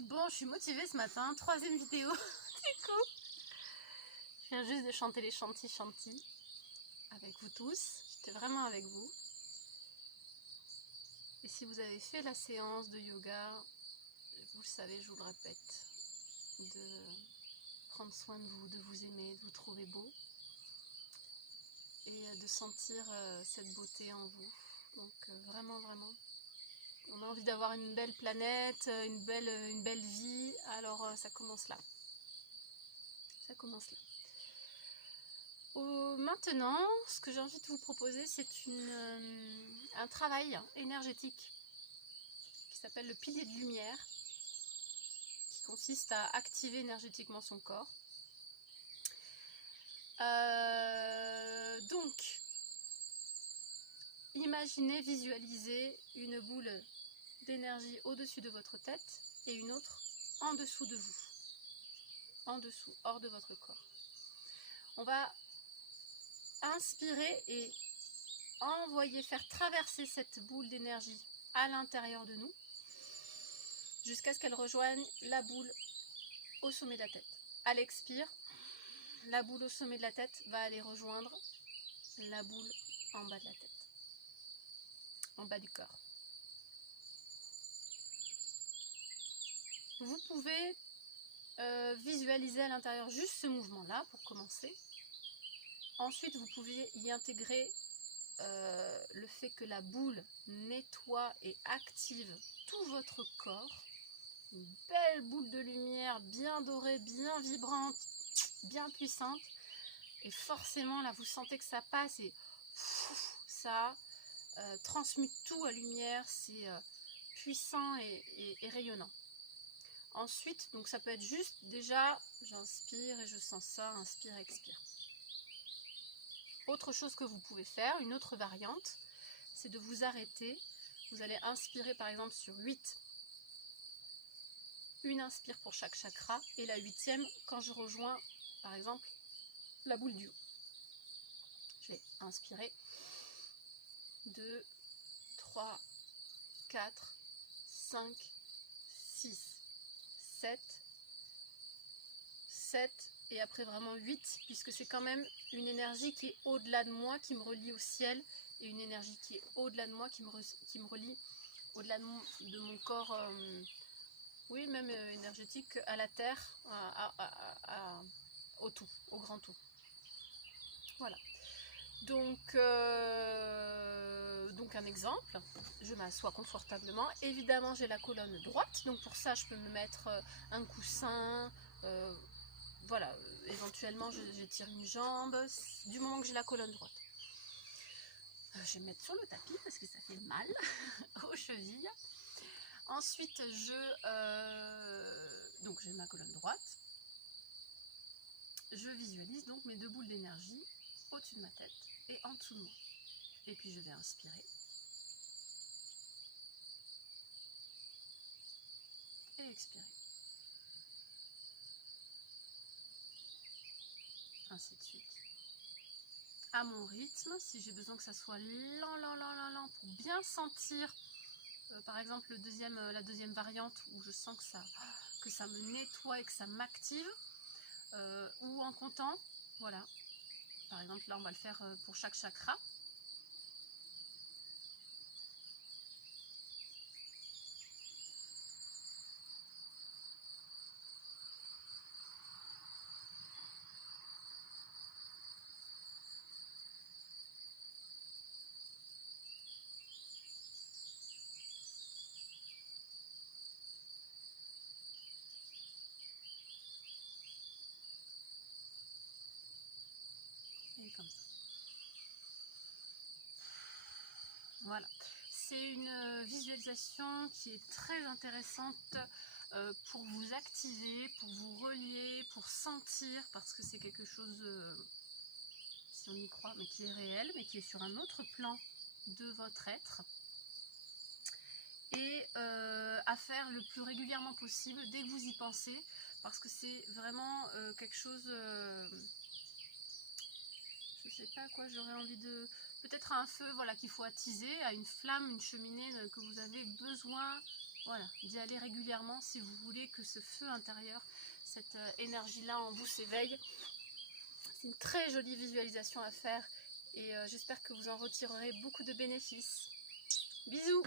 Bon, je suis motivée ce matin, 3e vidéo, du coup. Je viens juste de chanter les chantis avec vous tous. J'étais vraiment avec vous. Et si vous avez fait la séance de yoga, vous le savez, je vous le répète, de prendre soin de vous, de vous aimer, de vous trouver beau et de sentir cette beauté en vous. Donc vraiment, on a envie d'avoir une belle planète, une belle vie, alors ça commence là. Ça commence là. Maintenant, ce que j'ai envie de vous proposer, c'est un travail énergétique qui s'appelle le pilier de lumière, qui consiste à activer énergétiquement son corps. Donc, imaginez, visualisez une boule d'énergie au-dessus de votre tête et une autre en dessous de vous, en dessous, hors de votre corps. On va inspirer et envoyer, faire traverser cette boule d'énergie à l'intérieur de nous jusqu'à ce qu'elle rejoigne la boule au sommet de la tête. À l'expire, la boule au sommet de la tête va aller rejoindre la boule en bas de la tête, en bas du corps. Vous pouvez visualiser à l'intérieur juste ce mouvement-là pour commencer. Ensuite, vous pouvez y intégrer le fait que la boule nettoie et active tout votre corps. Une belle boule de lumière bien dorée, bien vibrante, bien puissante. Et forcément, là, vous sentez que ça passe et ça transmute tout à lumière. C'est puissant et rayonnant. Ensuite, donc ça peut être juste, déjà, j'inspire et je sens ça, inspire, expire. Autre chose que vous pouvez faire, une autre variante, c'est de vous arrêter. Vous allez inspirer par exemple sur 8. Une inspire pour chaque chakra et la 8e quand je rejoins par exemple la boule du haut. Je vais inspirer 2, 3, 4, 5, 6, 7 et après vraiment 8 puisque c'est quand même une énergie qui est au-delà de moi, qui me relie au ciel et une énergie qui est au-delà de moi, qui me relie au-delà de mon corps, oui même énergétique, à la terre, au tout, au grand tout. Voilà. Donc un exemple, je m'assois confortablement. Évidemment, j'ai la colonne droite, donc pour ça, je peux me mettre un coussin. Voilà, éventuellement, j'étire une jambe, du moment que j'ai la colonne droite. Je vais me mettre sur le tapis parce que ça fait mal aux chevilles. Ensuite, donc j'ai ma colonne droite. Je visualise donc mes 2 boules d'énergie au-dessus de ma tête et en dessous de moi. Et puis je vais inspirer. Et expirer. Ainsi de suite. À mon rythme, si j'ai besoin que ça soit lent, pour bien sentir, par exemple la deuxième variante où je sens que ça me nettoie et que ça m'active, ou en comptant, voilà. Par exemple, là, on va le faire pour chaque chakra. Et comme ça. Voilà. C'est une visualisation qui est très intéressante pour vous activer, pour vous relier, pour sentir, parce que c'est quelque chose, si on y croit, mais qui est réel, mais qui est sur un autre plan de votre être. Et à faire le plus régulièrement possible dès que vous y pensez, parce que c'est vraiment quelque chose, je sais pas à quoi j'aurais envie de... Peut-être à un feu, voilà, qu'il faut attiser, à une flamme, une cheminée que vous avez besoin Voilà, d'y aller régulièrement si vous voulez que ce feu intérieur, cette énergie-là en vous s'éveille. C'est une très jolie visualisation à faire et j'espère que vous en retirerez beaucoup de bénéfices. Bisous!